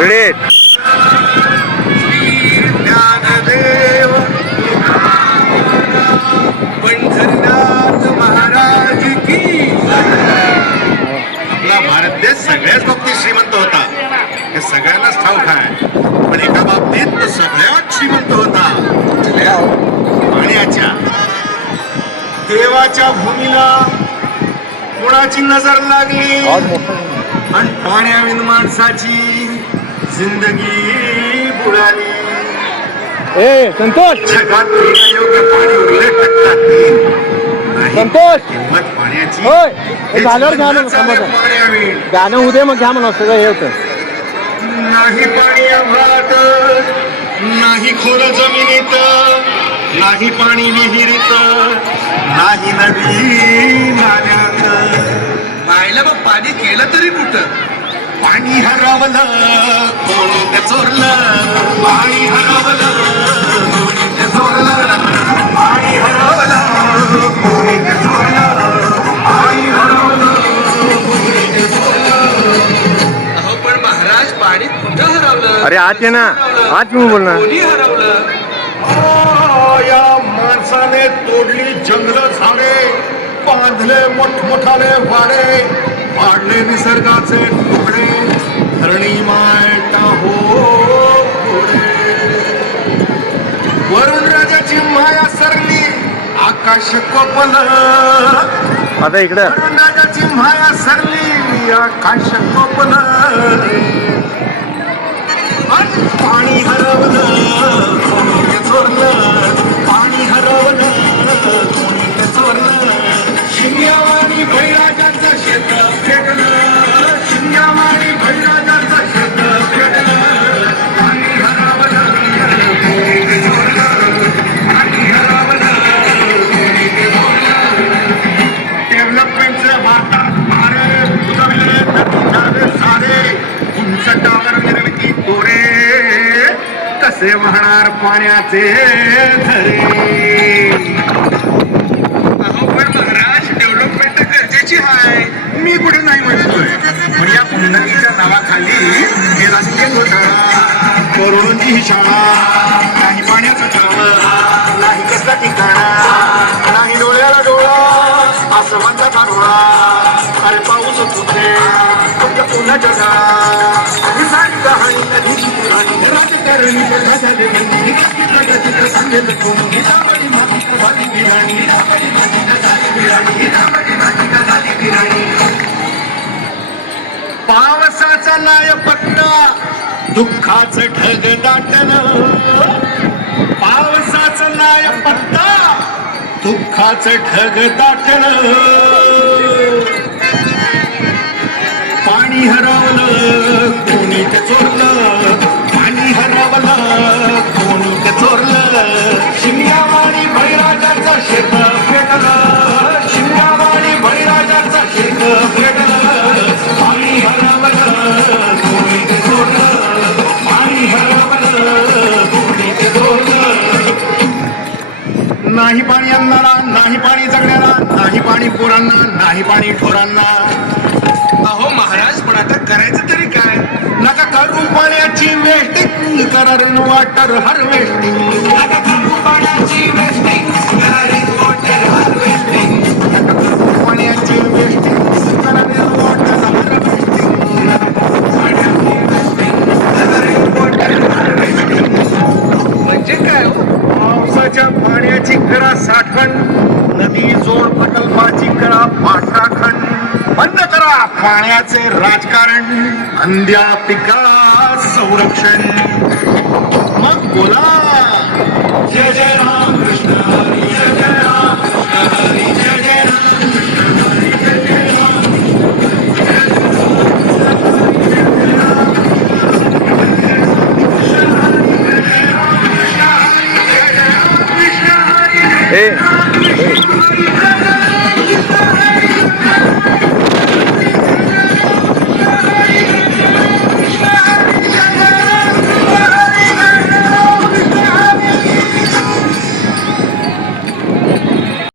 Ready. Dnyandev Pandharinath Maharaj की. आपला भारत देश सगळ्याच बाबतीत श्रीमंत होता, हे सगळ्यांनाच ठाऊक आहे. पण एका बाबतीत तो सगळ्यात श्रीमंत होता, पाण्याच्या. देवाच्या भूमीला कोणाची नजर लागली आणि पाण्याविन माणसाची जिंदगी बुडाली. ए संतोष, जगात पिण्यायोग्य पाणी उरले टक्का संतोष किंमत पाण्याची. होय, हे झाल्यावर घ्या जीवनच म्हणून आहे पाण्याविन. गाणं उदे मग घ्या म्हणून सगळं हे होतं. नाही पाणी आभाळात, नाही खोल जमिनीत, नाही पाणी विहिरीत, नाही नदी नाल्यात. पाहिलं मग पाणी गेलं तरी कुठं? पाणी हरवलं कोणी ते चोरलं. पाणी हरवलं कोणी ते चोरलं. पाणी हरवलं कोणी ते चोरलं. पाणी हरवलं कोणी ते चोरलं. अहो पण महाराज पाणी कुठं हरवलं? अरे आज ये ना, आज क्यों बोलना. कोणी हरवलं? या माणसाने तोडली जंगल झाडे, बांधले मोठमोठाले वाडे, पाडले निसर्गाचे तुकडे, धरणी मायटा हो पुढे. वरुण राजाची माया सरली, आकाश कोपल. आता इकडं वरुण राजाची माया सरली, आकाश कोपल. पाणी हरवलं कोणी ते चोरलं. पाणी हरवलं कोणी ते चोरलं. शिंग्यावाणी बैराजाचं शेत फेकलं. शिंग्यावाणी बैराजाचं शेत फेकलं. पाणी हरवलं कोणी ते चोरलं. पाणी हरवलं कोणी ते चोरलं. डेव्हलपमेंटचे भारतात मारे उजवले नदी झाले सारे. उंच टावर मिरवती तोरे, कसे वाहणार पाण्याचे झरे. अहो पण महाराज डेव्हलपमेंट गरजेची आहे. मी कुठे नाही म्हणतोय, पण या उन्नतीच्या नावाखाली हे राजकीय घोटाळा, करोडोंची ही शाळा. नाही पाण्याचं टाळं, नाही कसला ठिकाणा, नाही डोळ्याला डोळा, आसमानचा डोळा. अरे पाऊस कुठे तुमच्या पुण्याच्या शाळा. ही सारी कहाणी नदीची पुराणी, राजकारणी प्रजाचे बंदी, प्रगतीचं सांगेल कोण. हितावरी मातीचं झाली बिराणी, हितावरी मातीचं झाली बिराणी, हितावरी मातीचं झाली बिराणी. पावसाचा नाय पत्ता, दुःखाचं ढग दाटलं. पावसाचं नाय पत्ता, दुःखाचं ढग दाटलं. पाणी हरवलं कोणी ते चोरलं. पाणी हरवलं कोणी ते चोरलं. शिंग्यावाणी बैराजाचं शेत फेकलं. शिंग्यावाणी बैराजाचं शेत फेकलं. पाणी हरवलं कोणी ते चोरलं. पाणी हरवलं कोणी ते चोरलं. नाही पाणी अन्नाला, नाही पाणी जगण्याला, नाही पाणी पोरांना, नाही पाणी ठोरांना. अहो महाराज पण आता करायचं तरी काय? नका करू पाण्याची वेस्टिंग, करा वॉटर हार्वेस्टिंग. नका करू पाण्याची वेस्टिंग, करा वॉटर हार्वेस्टिंग. नका करू पाण्याची वेस्टिंग, करा वॉटर हार्वेस्टिंग. नका करू पाण्याची वेस्टिंग, करा वॉटर हार्वेस्टिंग. म्हणजे काय हो? पावसाच्या पाण्याची करा साठवण, नदी जोड प्रकल्पाची करा पाठराखण. बंद करा पाण्याचे राजकारण, अंध्या पिका संरक्षण. मग बोला जय जय राम